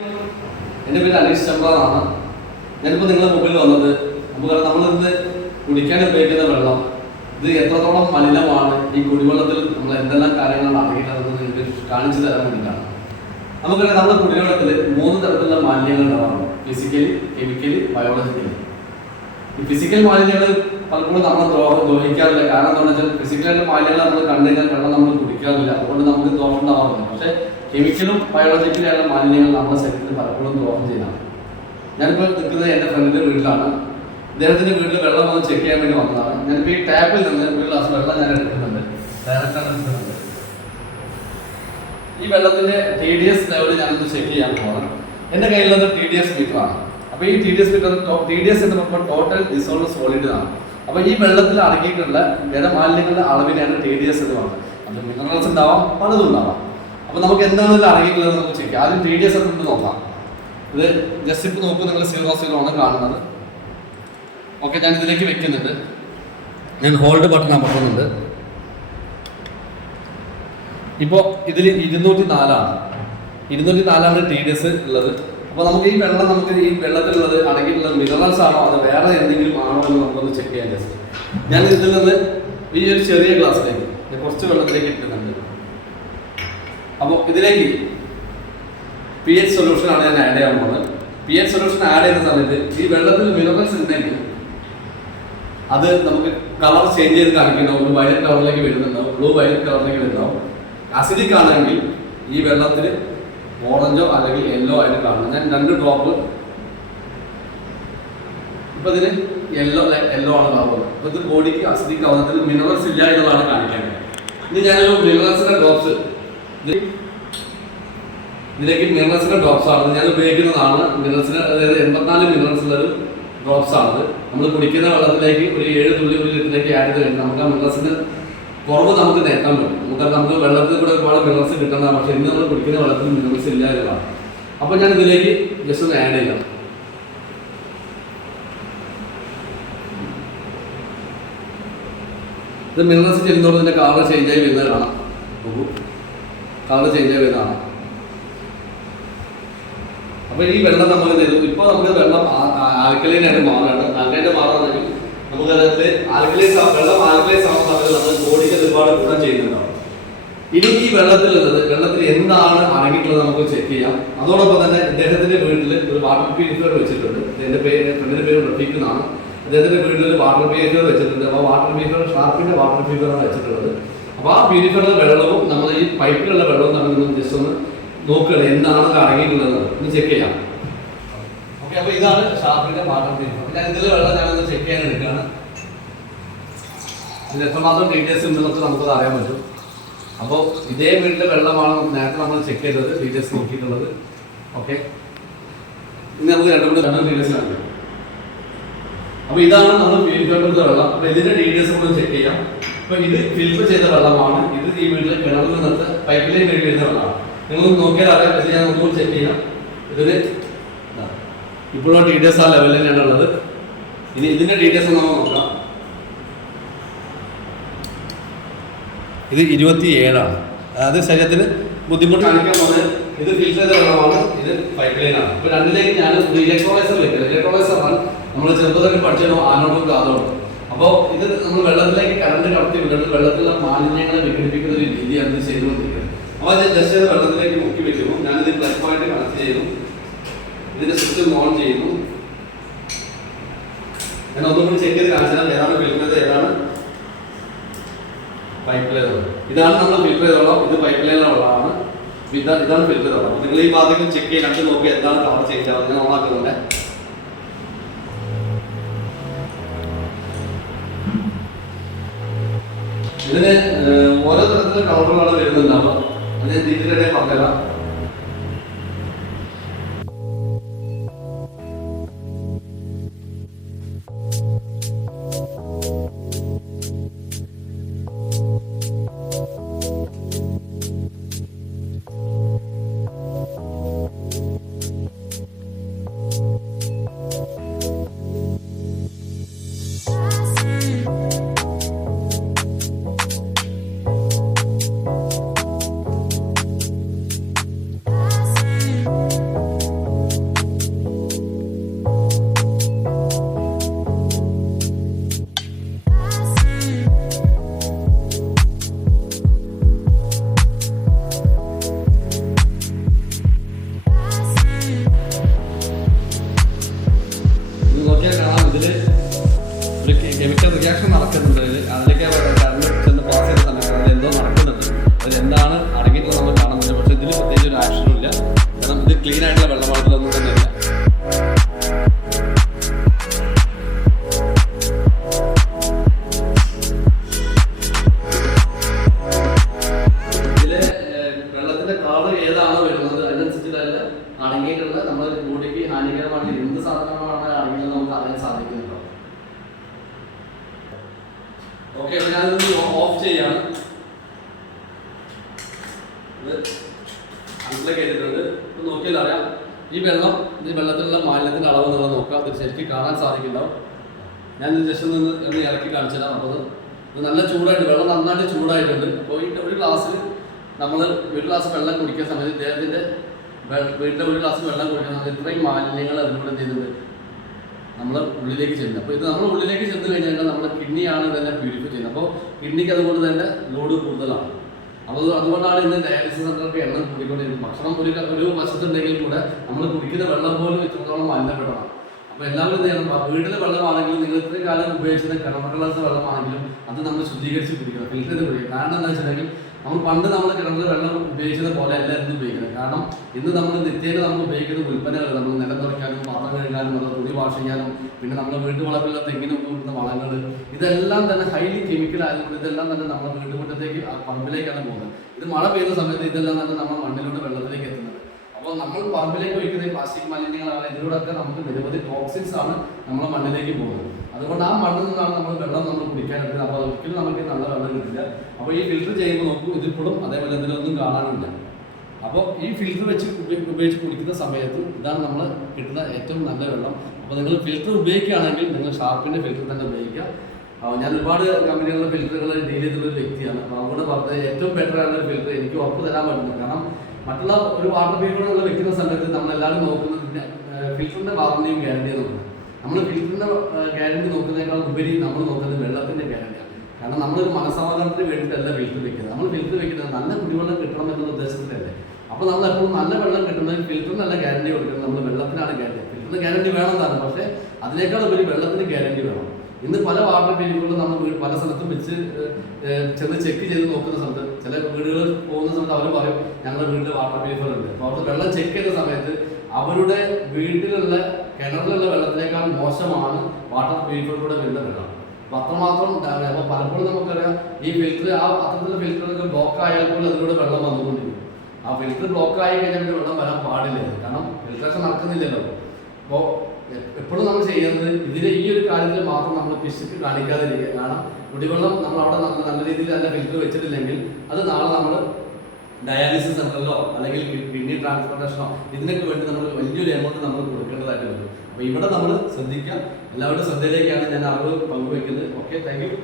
എൻ്റെ പേര് അനീഷ് ചമ്പ്രാന്നാണ്. ഞാനിപ്പോൾ നിങ്ങളുടെ മുമ്പിൽ വന്നത് നമ്മളിന്ന് കുടിക്കാൻ ഉപയോഗിക്കുന്ന വെള്ളം ഇത് എത്രത്തോളം മലിനമാണ്, ഈ കുടിവെള്ളത്തിൽ നമ്മൾ എന്തെല്ലാം കാര്യങ്ങളാണ് അടങ്ങിയിട്ടുള്ളത് നിങ്ങൾക്ക് കാണിച്ചു തരാൻ വേണ്ടിയിട്ടാണ്. നമുക്കറിയാം, നമ്മുടെ കുടിവെള്ളത്തിൽ 3 തരത്തിലുള്ള മാലിന്യങ്ങൾ ഉണ്ടാവാറുണ്ട്: ഫിസിക്കലി, കെമിക്കലി, ബയോളജിക്കലി. ഈ ഫിസിക്കൽ മാലിന്യങ്ങൾ പലപ്പോഴും നമ്മൾ ദ്രോഹിക്കാറില്ല. കാരണം എന്താണെന്ന് വെച്ചാൽ ഫിസിക്കലായിട്ട് മാലിന്യങ്ങൾ നമ്മൾ കണ്ടു കഴിഞ്ഞാൽ വെള്ളം നമ്മൾ കുടിക്കാറില്ല, അതുകൊണ്ട് നമുക്ക് ദോഷം ഉണ്ടാവാറില്ല. പക്ഷേ കെമിക്കലും ബയോളജിക്കലായുള്ള മാലിന്യങ്ങൾ നമ്മുടെ ശരീരത്തിന് പലപ്പോഴും ദ്രോഹം ചെയ്യുന്നതാണ്. ഞാനിപ്പോൾ നിൽക്കുന്നത് എൻ്റെ ഫ്രണ്ടിൻ്റെ വീട്ടിലാണ്. ഇദ്ദേഹത്തിൻ്റെ വീട്ടിൽ വെള്ളം വന്ന് ചെക്ക് ചെയ്യാൻ വേണ്ടി വന്നതാണ്. ഞാനിപ്പോൾ ഈ ടാപ്പിൽ നിന്ന് ഒരു ഗ്ലാസ് വെള്ളം ഞാൻ എടുക്കുന്നുണ്ട്. ഡയറക്റ്റാണ് എടുക്കുന്നുണ്ട്. ഈ വെള്ളത്തിൻ്റെ TDS ലെവൽ ഞാനൊന്ന് ചെക്ക് ചെയ്യാൻ പോകണം. എൻ്റെ കയ്യിലുള്ളത് TDS മീറ്ററാണ്. അപ്പോൾ ഈ TDS മീറ്റർ TDS എന്ന് പറയുമ്പോൾ ടോട്ടൽ ഡിസോൾവ് സോളിഡ് ആണ്. അപ്പോൾ ഈ വെള്ളത്തിൽ അടങ്ങിയിട്ടുള്ള ജലമാലിന്യങ്ങളുടെ അളവിനെയാണ് TDS എന്ന് പറയുന്നത്. അത് മിനറൽസ് ഉണ്ടാവാം, പലതും ഉണ്ടാവാം. അപ്പോൾ നമുക്ക് എന്താണ് ഇതിൽ അടങ്ങിയിട്ടുള്ളത് നമുക്ക് ചെക്ക് ചെയ്യാം. ആദ്യം TDS ഒക്കെ നോക്കാം. ഇത് ജസ്റ്റ് ഇപ്പോൾ നോക്കൂ, നിങ്ങൾ 0 ആണ് കാണുന്നത്. ഓക്കെ, ഞാൻ ഇതിലേക്ക് വെക്കുന്നുണ്ട്. ഞാൻ ഹോൾഡ് ബട്ടൺ അമർത്തുന്നുണ്ട്. ഇപ്പോൾ ഇതിൽ 204ആണ് TDS ഉള്ളത്. അപ്പോൾ നമുക്ക് ഈ വെള്ളത്തിലുള്ളത് അടങ്ങിയിട്ടുള്ളത് മിനറൽസ് ആണോ അത് വേറെ എന്തെങ്കിലും ആണോ എന്ന് നമുക്കൊന്ന് ചെക്ക് ചെയ്യാൻ ജസ്റ്റ്. ഞാൻ ഇതിൽ നിന്ന് ഈ ഒരു ചെറിയ ഗ്ലാസ്സിലേക്ക് കുറച്ച് വെള്ളത്തിലേക്ക് ഇട്ടുന്നുണ്ട്. അപ്പോൾ ഇതിലേക്ക് pH സൊല്യൂഷനാണ് ഞാൻ ആഡ് ചെയ്യാൻ പോകുന്നത്. pH സൊല്യൂഷൻ ആഡ് ചെയ്യുന്ന സമയത്ത് ഈ വെള്ളത്തിൽ മിനറൽസ് ഉണ്ടെങ്കിൽ അത് നമുക്ക് കളർ ചേഞ്ച് ചെയ്ത് കാണിക്കുന്നുണ്ടാവും. ഒരു വയലറ്റ് കളറിലേക്ക് വരുന്നുണ്ടാവും, ബ്ലൂ വയലറ്റ് കളറിലേക്ക് വരുന്നുണ്ടാവും. അസിഡിക് ആണെങ്കിൽ ഈ വെള്ളത്തിൽ ഓറഞ്ചോ അല്ലെങ്കിൽ യെല്ലോ ആയിട്ട് കാണുന്നത്. ഞാൻ 2 ഡ്രോപ്പ് ഇപ്പൊ ഇതിന് യെല്ലോ ആണ് കാണുന്നത്. അപ്പൊ ഇത് ബോഡിക്ക് അസിഡിക് ആവുന്നതിൽ മിനറൽസ് ഇല്ല എന്നുള്ളതാണ് കാണിക്കേണ്ടത്. ഇനി ഞാനൊരു മിനറൽസിന്റെ ഡ്രോപ്സ് ഇതിലേക്ക് മിനറൽസിന്റെ ഡ്രോപ്സ് ആണ് ഞാൻ ഉപയോഗിക്കുന്നതാണ്. മിനറൽസിന് അതായത് 84 മിനറൽസ് ഉള്ളൊരു ഡ്രോപ്സ് ആണത്. നമ്മൾ കുടിക്കുന്ന വെള്ളത്തിലേക്ക് ഒരു 7 തുള്ളി 1 ലിറ്ററിലേക്ക് ആഡ് ചെയ്ത് കഴിഞ്ഞാൽ നമുക്ക് ആ മിനറൽസിന്റെ കുറവ് നമുക്ക് നേക്കാൻ പറ്റും. നമുക്ക് വെള്ളത്തിൽ കൂടെ ഒരുപാട് മിനറൽസ് കിട്ടുന്നതാണ്. പക്ഷേ ഇന്ന് നമ്മൾ കുടിക്കുന്ന വെള്ളത്തിൽ മിനറൽസ് ഇല്ല എന്നതാണ്. അപ്പോൾ ഞാൻ ഇതിലേക്ക് ജസ്റ്റ് ഒന്ന് ആഡ് ചെയ്യാം. ഇത് മിനറൽസ് ചെല്ലുന്നതോടെ ഇതിൻ്റെ കളർ ചേഞ്ച് ആയി വരുന്നത് കാണാം. കളർ ചേഞ്ച് ആയി വരുന്നതാണ്. അപ്പോൾ ഈ വെള്ളം നമ്മൾ തരും. ഇപ്പോൾ നമുക്ക് വെള്ളം ആൽക്കലൈനായിട്ട് മാറുകയാണ്. ആൽക്കലൈനായിട്ട് മാറുകയാണെങ്കിൽ നമുക്ക് അതിനകത്ത് വെള്ളം ആൽക്കലൈൻസ് ആവുന്ന സമയത്ത് നമ്മൾ ബോഡിക്ക് ഒരുപാട് ഗുണം ചെയ്യുന്നുണ്ടാവും. ഇനി ഈ വെള്ളത്തിൽ എന്താണ് അടങ്ങിയിട്ടുള്ളത് നമുക്ക് ചെക്ക് ചെയ്യാം. അതോടൊപ്പം തന്നെ അദ്ദേഹത്തിന്റെ വീട്ടിൽ ഒരു വാട്ടർ പ്യൂരിഫയർ വെച്ചിട്ടുണ്ട്. എൻ്റെ ഫ്രണ്ടിന്റെ പേര് റഫീഖ് എന്നാണ്. അദ്ദേഹത്തിന്റെ വീട്ടിൽ ഒരു വാട്ടർ പ്യൂരിഫയർ വെച്ചിട്ടുണ്ട്. അപ്പോൾ വാട്ടർ പ്യൂരിഫയർ ഷാർപ്പിന്റെ വാട്ടർ പ്യൂരിഫയറാണ് വെച്ചിട്ടുള്ളത്. അപ്പോൾ ആ പ്യൂരിഫയറിന്റെ വെള്ളവും നമ്മൾ ഈ പൈപ്പിലുള്ള വെള്ളവും നമ്മൾ ജസ്റ്റ് ഒന്ന് നോക്കുകയാണ് എന്താണ് അടങ്ങിയിട്ടുള്ളത് ഒന്ന് ചെക്ക് ചെയ്യാം. ഓക്കെ, അപ്പോൾ ഇതാണ് ഷാർപ്പിന്റെ വാട്ടർ പ്യൂരിഫയർ. ഞാൻ ഇതിൽ വെള്ളം ഞാനൊന്ന് ചെക്ക് ചെയ്യാൻ എടുക്കുകയാണ്. ഇതിന് എത്രമാത്രം TDS ഉണ്ടെന്നൊക്കെ നമുക്കത് അറിയാൻ പറ്റും. അപ്പോൾ ഇതേ വീട്ടിലെ വെള്ളമാണ് നേരത്തെ നമ്മൾ ചെക്ക് ചെയ്തത്, TDS നോക്കിയിട്ടുള്ളത്. ഓക്കെ, ഇനി നമുക്ക് രണ്ടും TDS ആണ്. അപ്പോൾ ഇതാണ് നമ്മൾ പ്യൂരിഫൈ ചെയ്ത വെള്ളം. അപ്പോൾ ഇതിന്റെ TDS നമ്മൾ ചെക്ക് ചെയ്യാം. അപ്പോൾ ഇത് ഫിൽറ്റർ ചെയ്ത വെള്ളമാണ്. ഇത് ഈ വീട്ടിലെ കിണറിൽ നിന്നിട്ട് പൈപ്പിലേക്ക് വേണ്ടി വരുന്ന വെള്ളമാണ്. നിങ്ങൾ നോക്കിയാൽ അറിയാം. പക്ഷേ ഞാൻ ഒന്നുകൂടി ചെക്ക് ചെയ്യാം. ഇതിന് ഇപ്പോഴും TDS ആ ലെവലിൽ തന്നെയാണ് ഉള്ളത്. ഇനി ഇതിന്റെ TDS നമ്മൾ നോക്കാം. ഇത് 27ആണ്. അതായത് ശരീരത്തിന് ബുദ്ധിമുട്ട് കാണിക്കാൻ പോകുന്നത് ഇത് ഫിൽറ്റർ ചെയ്ത വെള്ളമാണ്. ഇത് പൈപ്പ് ലൈനാണ്. ഇപ്പോൾ രണ്ടിലേക്ക് ഞാൻ ഇലക്ട്രോലൈസർ വെക്കുന്നത്. ഇലക്ട്രോലൈസർ നമ്മൾ ചെറുപ്പത്തിൽ പഠിച്ചോ ആനോടും കാതോടും. അപ്പോൾ ഇത് നമ്മൾ വെള്ളത്തിലേക്ക് കറണ്ട് കടത്തി വിട്ടിട്ട് വെള്ളത്തിലുള്ള മാലിന്യങ്ങളെ വിഘടിപ്പിക്കുന്ന ഒരു രീതിയാണ് ഇത് ചെയ്തുകൊണ്ടിരിക്കുന്നത്. അപ്പോൾ ഞാൻ ജസ്റ്റ് വെള്ളത്തിലേക്ക് മുക്കി വെക്കുന്നു. ഞാനിത് പ്ലസ് പോയിന്റ് കണക്ട് ചെയ്യുന്നു. ഇതിന്റെ സ്വിച്ച് ഓൺ ചെയ്യുന്നു. ഞാൻ ഒന്നുകൂടി ചെക്ക് ചെയ്ത് കാണിച്ചാൽ ഏതാണ് ഫിൽറ്റർ ചെയ്ത് ഏതാണ് പൈപ്പ് ലൈൻ. ഇതാണ് നമ്മൾ ഫിൽറ്റർ ചെയ്ത വെള്ളം. ഇത് പൈപ്പ് ലൈനിലെ വെള്ളമാണ്. ഇതാണ് ഫിൽറ്റർ ചെയ്ത വെള്ളം. നിങ്ങൾ ഈ ഭാഗത്തേക്ക് ചെക്ക് ചെയ്യാൻ കണ്ട് നോക്കി എന്താണ് കളർ ചേഞ്ച് ആവുന്നത്. ഞാൻ ഓണാക്കുന്നുണ്ട്. ഇതിന് ഓരോ തരത്തിലുള്ള കളറുകളാണ് വരുന്നുണ്ടാവുക. അത് ഞാൻ ഡീറ്റെയിലായിട്ട് പറഞ്ഞുതരാം. ക്ലീൻ ആയിട്ടുള്ള വെള്ളമാണെങ്കിലൊന്നും തന്നെ ഇല്ല. ഇതിലെ വെള്ളത്തിന്റെ കളർ ഏതാണോ വരുന്നത് അതിനനുസരിച്ചിട്ട് അതിൽ അടങ്ങിയിട്ടുള്ള നമ്മുടെ ബോഡിക്ക് ഹാനികരമായിട്ട് എന്ത് സാധനമാണ് അടങ്ങിയത് നമുക്ക് അറിയാൻ സാധിക്കുന്നുണ്ടോ. ഓക്കെ, അപ്പൊ ഞാനിത് ഓഫ് ചെയ്യാണ്. ഇത് അതിലേക്ക് ചെയ്തിട്ടുണ്ട്. ഇപ്പൊ നോക്കിയാൽ അറിയാം ഈ വെള്ളത്തിലുള്ള മാലിന്യത്തിന്റെ അളവ് നിങ്ങൾ നോക്കാം. ഇത് ശരിക്കും കാണാൻ സാധിക്കുന്നുണ്ടാവും. ഞാൻ ജസ്റ്റ് ഒന്ന് ഇറക്കി കാണിച്ചു തരാം. അപ്പോൾ ഇത് നല്ല ചൂടായിട്ട് വെള്ളം നന്നായിട്ട് ചൂടായിട്ടുണ്ട്. അപ്പോൾ ഈ ഒരു ഗ്ലാസ്സിൽ നമ്മൾ ഒരു ഗ്ലാസ് വെള്ളം കുടിക്കുന്ന സമയത്ത് ഇദ്ദേഹത്തിൻ്റെ വീട്ടിലെ ഒരു ഗ്ലാസ് വെള്ളം കുടിക്കുന്ന സമയത്ത് ഇത്രയും മാലിന്യങ്ങൾ അതിലൂടെ എന്ത് ചെയ്യുന്നുണ്ട് നമ്മൾ ഉള്ളിലേക്ക് ചെല്ലുന്നത്. അപ്പോൾ ഇത് നമ്മൾ ഉള്ളിലേക്ക് ചെന്ന് കഴിഞ്ഞാൽ നമ്മുടെ കിഡ്നിയാണ് ഇതെല്ലാം പ്യൂരിഫൈ ചെയ്യുന്നത്. അപ്പോൾ കിഡ്നിക്ക് അതുകൊണ്ട് തന്നെ ലോഡ് കൂടുതലാണ്. അപ്പോൾ അതുകൊണ്ടാണ് ഇന്ന് ഡയാലിസിസ് സെൻ്ററൊക്കെ എണ്ണം കൂടിക്കൊണ്ടിരിക്കുന്നത്. ഭക്ഷണം ഒരു വശത്തുണ്ടെങ്കിൽ കൂടെ നമ്മൾ കുടിക്കുന്ന വെള്ളം പോലും ഇത്രത്തോളം മലിനപ്പെട്ടതാണ്. അപ്പോൾ എല്ലാവരും എന്ത് ചെയ്യണം, വീട്ടിലെ വെള്ളമാണെങ്കിലും നിങ്ങൾ ഇത്രയും കാലം ഉപയോഗിച്ചത് കിണറുകളിലത്തെ വെള്ളമാണെങ്കിലും അത് നമ്മൾ ശുദ്ധീകരിച്ച് കുടിക്കണം, ഫിൽറ്റർ ചെയ്ത് കുടിക്കണം. കാരണം എന്താ വെച്ചിട്ടുണ്ടെങ്കിൽ നമ്മൾ കിണറിൽ വെള്ളം ഉപയോഗിച്ചത് പോലെ അല്ല ഇന്ന് ഉപയോഗിക്കുന്നത്. കാരണം ഇന്ന് നമ്മൾ നിത്യേന നമ്മൾ ഉപയോഗിക്കുന്ന ഉൽപ്പന്നങ്ങൾ, നമ്മൾ നിലം തുറയ്ക്കാനും പാത്രം കഴുകാനും നമ്മൾ തുണി വാഷ് ചെയ്യാനും പിന്നെ നമ്മുടെ വീട്ടുവളപ്പിലുള്ള തെങ്ങിനൊക്കെ കൊടുക്കുന്ന വളങ്ങൾ ഇതെല്ലാം തന്നെ ഹൈലി കെമിക്കൽ ആയതുകൊണ്ട് ഇതെല്ലാം തന്നെ നമ്മുടെ വീട്ടുമുറ്റത്തേക്ക് പറമ്പിലേക്കാണ് പോകുന്നത്. ഇത് മഴ പെയ്യുന്ന സമയത്ത് ഇതെല്ലാം തന്നെ നമ്മുടെ മണ്ണിലൂടെ വെള്ളത്തിലേക്ക് എത്തുന്നത്. അപ്പോൾ നമ്മൾ പറമ്പിലേക്ക് ഒഴിക്കുന്ന ഈ പ്ലാസ്റ്റിക് മാലിന്യങ്ങളാണ് ഇതിലൂടെയൊക്കെ നമുക്ക് നിരവധി ടോക്സിൻസ് ആണ് നമ്മുടെ മണ്ണിലേക്ക് പോകുന്നത്. അതുകൊണ്ട് ആ മണ്ണിൽ നിന്നാണ് നമ്മൾ വെള്ളം നമ്മൾ കുടിക്കാനുള്ളത്. അപ്പോൾ ഒരിക്കലും നമുക്ക് നല്ല വെള്ളം കിട്ടില്ല. അപ്പോൾ ഈ ഫിൽറ്റർ ചെയ്യുമ്പോൾ നോക്കൂ, ഇതിപ്പോഴും അതേപോലെ ഇതിലൊന്നും കാണാനില്ല. അപ്പോൾ ഈ ഫിൽറ്റർ വെച്ച് ഉപയോഗിച്ച് കുടിക്കുന്ന സമയത്ത് ഇതാണ് നമ്മൾ കിട്ടുന്ന ഏറ്റവും നല്ല വെള്ളം. അപ്പോൾ നിങ്ങൾ ഫിൽറ്റർ ഉപയോഗിക്കുകയാണെങ്കിൽ നിങ്ങൾ ഷാർപ്പിൻ്റെ ഫിൽറ്റർ തന്നെ ഉപയോഗിക്കുക. ഞാൻ ഒരുപാട് കമ്പനികളുടെ ഫിൽറ്ററുകൾ ഡീൽ ചെയ്തിട്ടുള്ള ഒരു വ്യക്തിയാണ്. അപ്പോൾ അവിടെ പറഞ്ഞത് ഏറ്റവും ബെറ്റർ ആയിട്ടുള്ള ഫിൽറ്റർ എനിക്ക് ഉറപ്പ് തരാൻ പറ്റുന്നു. കാരണം മറ്റുള്ള ഒരു വാട്ടർ പ്യൂരിഫയർ വെക്കുന്ന സമയത്ത് നമ്മളെല്ലാവരും നോക്കുന്നത് ഫിൽറ്ററിൻ്റെ വാറണ്ടിയും ഗ്യാരണ്ടിയും നോക്കുന്നത്. നമ്മൾ ഫിൽറ്ററിൻ്റെ ഗ്യാരണ്ടി നോക്കുന്നതിനേക്കാൾ ഉപരി നമ്മൾ നോക്കുന്നത് വെള്ളത്തിൻ്റെ ഗ്യാരണ്ടിയാണ്. കാരണം നമ്മളൊരു മനസ്സമാധാനത്തിന് വേണ്ടിയിട്ടല്ല ഫിൽറ്റർ വെക്കുന്നത്. നമ്മൾ ഫിൽറ്റർ വെക്കുന്നത് നല്ല കുടിവെള്ളം കിട്ടണം എന്നുള്ള ഉദ്ദേശത്തിലല്ലേ. അപ്പോൾ നമ്മൾ എപ്പോഴും നല്ല വെള്ളം കിട്ടണമെങ്കിൽ ഫിൽറ്ററിനല്ല ഗ്യാരണ്ടി കൊടുക്കുന്നത്, നമ്മൾ വെള്ളത്തിനാണ് ഗ്യാരണ്ടി. ഫിൽറ്ററിന് ഗ്യാരണ്ടി വേണമെന്നാണ്, പക്ഷേ അതിനേക്കാൾ ഉപരി വെള്ളത്തിന് ഗ്യാരണ്ടി വേണം. ഇന്ന് പല വാട്ടർ പ്യൂരിഫയറുകളും നമ്മൾ പല സ്ഥലത്തും വെച്ച് ചെന്ന് ചെക്ക് ചെയ്ത് നോക്കുന്ന സമയത്ത് ചില വീടുകൾ പോകുന്ന സമയത്ത് അവർ പറയും ഞങ്ങളുടെ വീട്ടിൽ വാട്ടർ പ്യൂരിഫയർ ഉണ്ട്. അപ്പോൾ അവർക്ക് വെള്ളം ചെക്ക് ചെയ്ത സമയത്ത് അവരുടെ വീട്ടിലുള്ള കിണറിലുള്ള വെള്ളത്തിനേക്കാൾ മോശമാണ് വാട്ടർ പ്യൂരിഫയറിലൂടെ വരുന്ന വെള്ളം. അപ്പോൾ അത്രമാത്രം അപ്പോൾ പലപ്പോഴും നമുക്കറിയാം ഈ ഫിൽറ്റർ അത്തരത്തിലുള്ള ഫിൽറ്ററുകൾ ബ്ലോക്ക് ആയാൽ പോലും അതിലൂടെ വെള്ളം വന്നുകൊണ്ടിരിക്കും. ആ ഫിൽറ്റർ ബ്ലോക്ക് ആയി കഴിഞ്ഞാൽ പിന്നെ വെള്ളം വരാൻ പാടില്ല, കാരണം ഫിൽട്രേഷൻ നടക്കുന്നില്ലല്ലോ. അപ്പോൾ എപ്പോഴും നമ്മൾ ചെയ്യുന്നത് ഇതിലെ ഈ ഒരു കാര്യത്തിൽ മാത്രം നമ്മൾ പിശുക്ക് കാണിക്കാതിരിക്കുക. കാരണം കുടിവെള്ളം നമ്മൾ അവിടെ നല്ല രീതിയിൽ നല്ല ഫിൽറ്റർ വെച്ചിട്ടില്ലെങ്കിൽ അത് നാളെ നമ്മൾ ഡയാലിസിസ് സെൻ്ററിലോ അല്ലെങ്കിൽ കിഡ്നി ട്രാൻസ്പ്ലാന്റേഷനോ ഇതിനൊക്കെ വേണ്ടി നമ്മൾ വലിയൊരു എമൗണ്ട് നമ്മൾ കൊടുക്കേണ്ടതായിട്ട് വരും. അപ്പോൾ ഇവിടെ നമ്മൾ ശ്രദ്ധിക്കുക. എല്ലാവരുടെ ശ്രദ്ധയിലേക്കാണ് ഞാൻ അറിവ് പങ്കുവെക്കുന്നത്. Okay, thank you.